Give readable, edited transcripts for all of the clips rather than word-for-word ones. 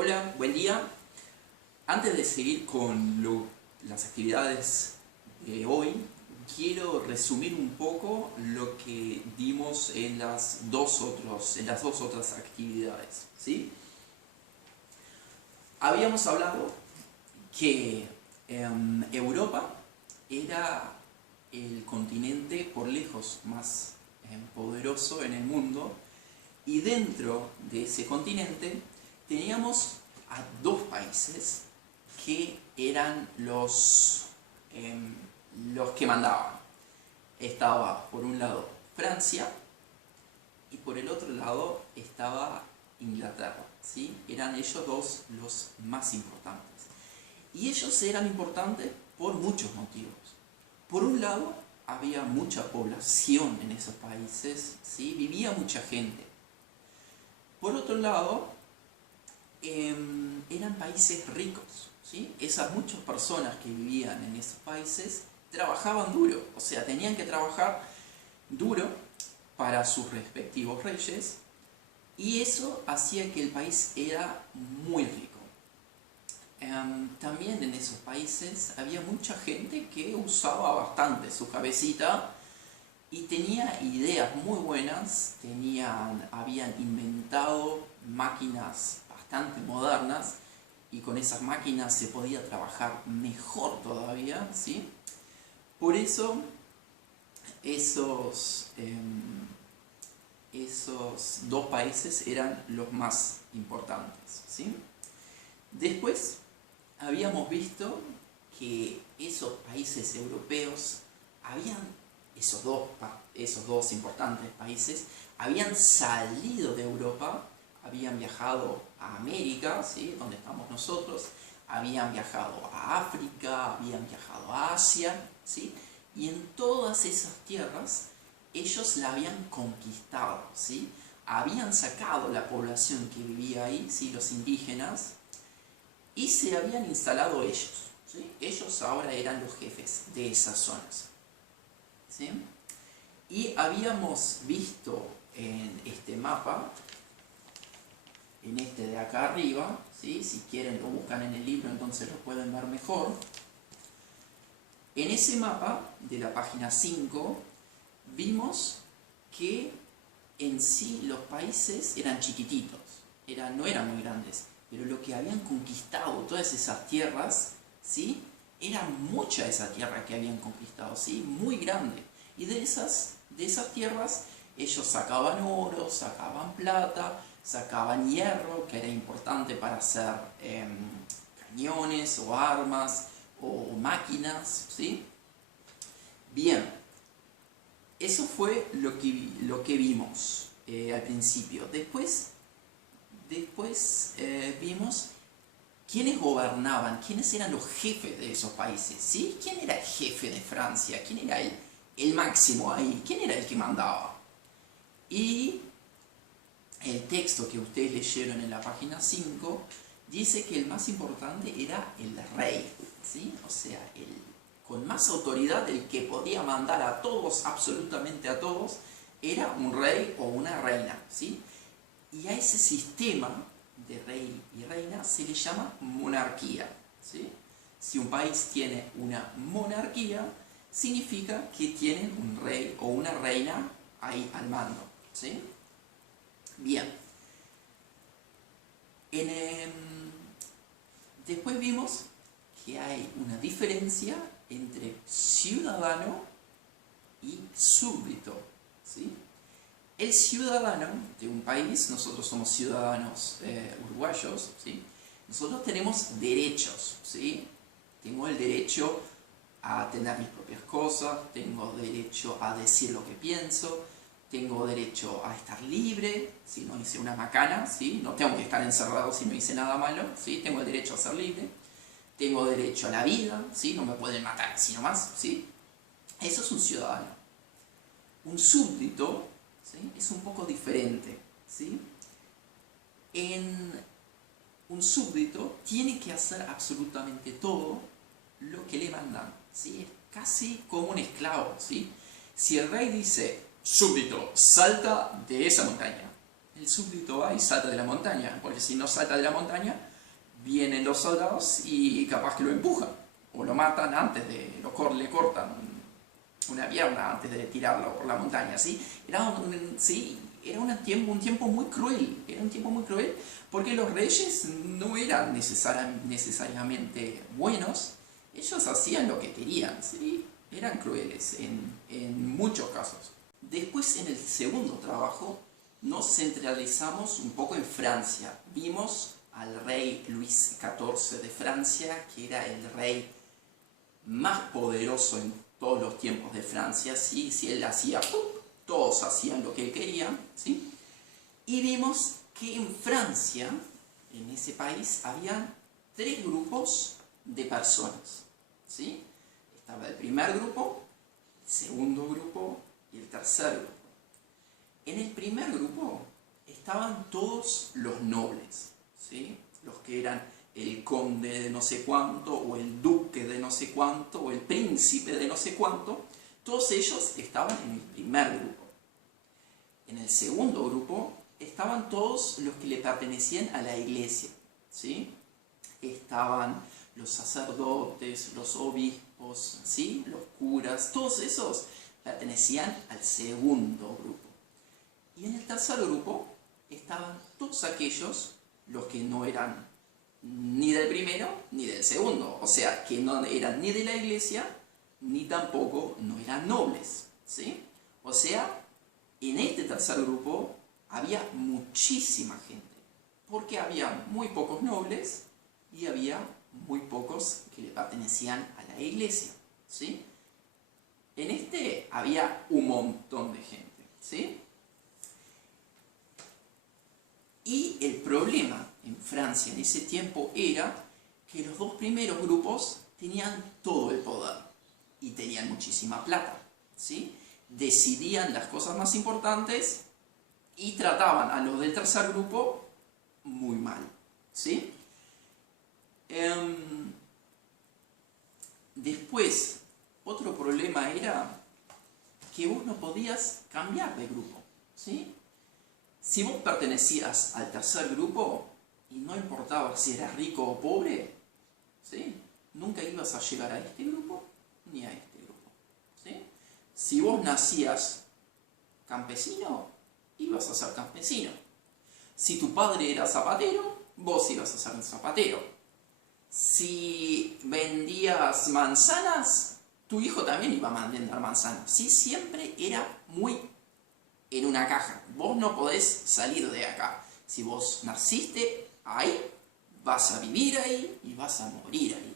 Hola, buen día. Antes de seguir con las actividades de hoy, quiero resumir un poco lo que dimos en las dos otras actividades, ¿sí? Habíamos hablado que Europa era el continente por lejos más poderoso en el mundo, y dentro de ese continente teníamos a dos países que eran los que mandaban. Estaba por un lado Francia y por el otro lado estaba Inglaterra, ¿sí? Eran ellos dos los más importantes. Y ellos eran importantes por muchos motivos. Por un lado, había mucha población en esos países, ¿sí? Vivía mucha gente. Por otro lado, eran países ricos, ¿sí? Esas muchas personas que vivían en esos países trabajaban duro, o sea, tenían que trabajar duro para sus respectivos reyes, y eso hacía que el país era muy rico. También en esos países había mucha gente que usaba bastante su cabecita y tenía ideas muy buenas, habían inventado máquinas bastante modernas, y con esas máquinas se podía trabajar mejor todavía, ¿sí? Por eso esos dos países eran los más importantes, ¿sí? Después habíamos visto que esos países europeos esos dos importantes países habían salido de Europa, habían viajado a América, ¿sí? Donde estamos nosotros, habían viajado a África, habían viajado a Asia, ¿sí? Y en todas esas tierras ellos la habían conquistado, ¿sí? Habían sacado la población que vivía ahí, ¿sí? Los indígenas, y se habían instalado ellos, ¿sí? Ellos ahora eran los jefes de esas zonas, ¿sí? Y habíamos visto en este mapa, en este de acá arriba, ¿sí? Si quieren lo buscan en el libro, entonces lo pueden ver mejor. En ese mapa de la página 5 vimos que en sí los países eran chiquititos, no eran muy grandes, pero lo que habían conquistado, todas esas tierras, ¿sí? Era mucha esa tierra que habían conquistado, ¿sí? Muy grande. Y de esas tierras ellos sacaban oro, sacaban plata, sacaban hierro, que era importante para hacer cañones o armas o máquinas, ¿sí? Bien, eso fue lo que vimos al principio. Después vimos quiénes gobernaban, quiénes eran los jefes de esos países, ¿sí? ¿Quién era el jefe de Francia? ¿Quién era el máximo ahí? ¿Quién era el que mandaba? Y el texto que ustedes leyeron en la página 5 dice que el más importante era el rey, ¿sí? O sea, con más autoridad, el que podía mandar a todos, absolutamente a todos, era un rey o una reina, ¿sí? Y a ese sistema de rey y reina se le llama monarquía, ¿sí? Si un país tiene una monarquía, significa que tienen un rey o una reina ahí al mando, ¿sí? Bien. Después vimos que hay una diferencia entre ciudadano y súbdito, ¿sí? El ciudadano de un país, nosotros somos ciudadanos uruguayos, ¿sí? Nosotros tenemos derechos, ¿sí? Tengo el derecho a tener mis propias cosas, tengo derecho a decir lo que pienso, tengo derecho a estar libre, si no hice una macana, ¿sí? No tengo que estar encerrado si no hice nada malo, ¿sí? Tengo el derecho a ser libre, tengo derecho a la vida, ¿sí? No me pueden matar así nomás, ¿sí? Eso es un ciudadano. Un súbdito, ¿sí? Es un poco diferente, ¿sí? Un súbdito tiene que hacer absolutamente todo lo que le mandan, ¿sí? Es casi como un esclavo, ¿sí? Si el rey dice, súbdito, salta de esa montaña, el súbdito va y salta de la montaña, porque si no salta de la montaña, vienen los soldados y capaz que lo empujan, o lo matan antes de, le cortan una pierna antes de tirarlo por la montaña, ¿sí? Era un tiempo muy cruel, porque los reyes no eran necesariamente buenos, ellos hacían lo que querían, ¿sí? Eran crueles en muchos casos. Después, en el segundo trabajo, nos centralizamos un poco en Francia. Vimos al rey Luis XIV de Francia, que era el rey más poderoso en todos los tiempos de Francia, ¿sí? Si él hacía ¡pum!, todos hacían lo que querían, ¿sí? Y vimos que en Francia, en ese país, habían 3 grupos de personas, ¿sí? Estaba el primer grupo, el segundo grupo y el tercer grupo. En el primer grupo estaban todos los nobles, ¿sí? Los que eran el conde de no sé cuánto, o el duque de no sé cuánto, o el príncipe de no sé cuánto. Todos ellos estaban en el primer grupo. En el segundo grupo estaban todos los que le pertenecían a la iglesia, ¿sí? Estaban los sacerdotes, los obispos, ¿sí? Los curas, todos esos pertenecían al segundo grupo. Y en el tercer grupo estaban todos aquellos, los que no eran ni del primero ni del segundo, o sea, que no eran ni de la iglesia, ni tampoco no eran nobles, ¿sí? O sea, en este tercer grupo había muchísima gente, porque había muy pocos nobles y había muy pocos que le pertenecían a la iglesia, ¿sí? En este había un montón de gente, ¿sí? Y el problema en Francia en ese tiempo era que los 2 primeros grupos tenían todo el poder y tenían muchísima plata, ¿sí? Decidían las cosas más importantes y trataban a los del tercer grupo muy mal, ¿sí? Después, otro problema era que vos no podías cambiar de grupo, ¿sí? Si vos pertenecías al tercer grupo y no importaba si eras rico o pobre, ¿sí?, nunca ibas a llegar a este grupo ni a este grupo, ¿sí? Si vos nacías campesino, ibas a ser campesino. Si tu padre era zapatero, vos ibas a ser zapatero. Si vendías manzanas, tu hijo también iba a vender manzanas. ¿Sí? Siempre era muy en una caja. Vos no podés salir de acá. Si vos naciste ahí, vas a vivir ahí y vas a morir ahí.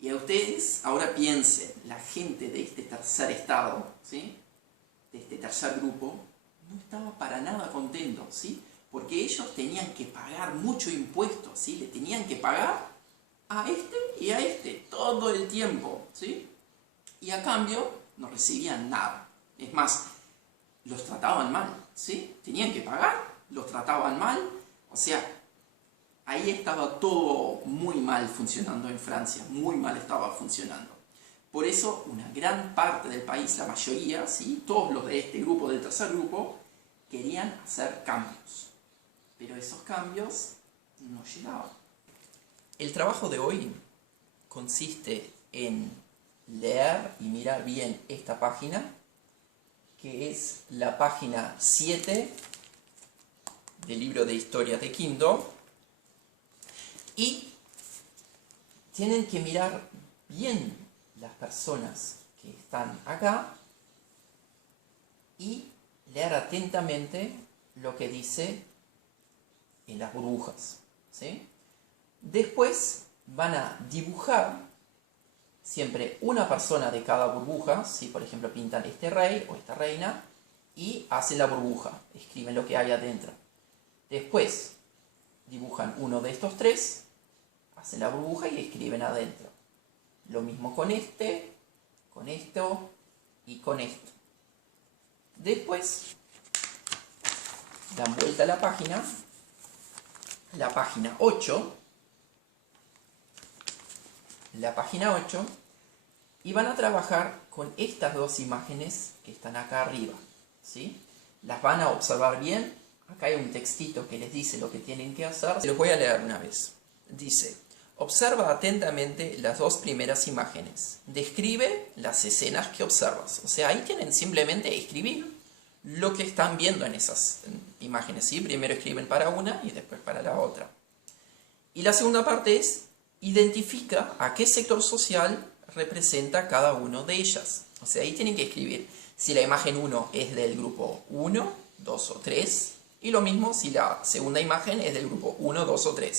Y a ustedes, ahora piensen, la gente de este tercer estado, ¿sí?, de este tercer grupo, no estaba para nada contento, ¿sí?, porque ellos tenían que pagar mucho impuesto, ¿sí?, le tenían que pagar a este y a este todo el tiempo, ¿sí?, y a cambio no recibían nada. Es más, los trataban mal, ¿sí? Tenían que pagar, los trataban mal, o sea, ahí estaba todo muy mal funcionando en Francia, muy mal estaba funcionando. Por eso, una gran parte del país, la mayoría, ¿sí?, todos los de este grupo, del tercer grupo, querían hacer cambios. Pero esos cambios no llegaban. El trabajo de hoy consiste en leer y mirar bien esta página, que es la página 7 del libro de historia de Kindle, y tienen que mirar bien las personas que están acá y leer atentamente lo que dice en las burbujas, ¿sí? Después van a dibujar siempre una persona de cada burbuja, si por ejemplo pintan este rey o esta reina, y hacen la burbuja, escriben lo que hay adentro. Después dibujan uno de estos 3, hacen la burbuja y escriben adentro. Lo mismo con este, con esto y con esto. Después dan vuelta a la página 8, y van a trabajar con estas 2 imágenes que están acá arriba, ¿sí? Las van a observar bien Acá hay un textito que les dice lo que tienen que hacer. Se los voy a leer una vez. Dice: observa atentamente las dos primeras imágenes. Describe las escenas que observas. O sea, ahí tienen simplemente escribir lo que están viendo en esas imágenes, ¿sí? Primero escriben para una y después para la otra. Y la segunda parte es: identifica a qué sector social representa cada uno de ellas. O sea, ahí tienen que escribir si la imagen 1 es del grupo 1, 2 o 3. Y lo mismo si la segunda imagen es del grupo 1, 2 o 3.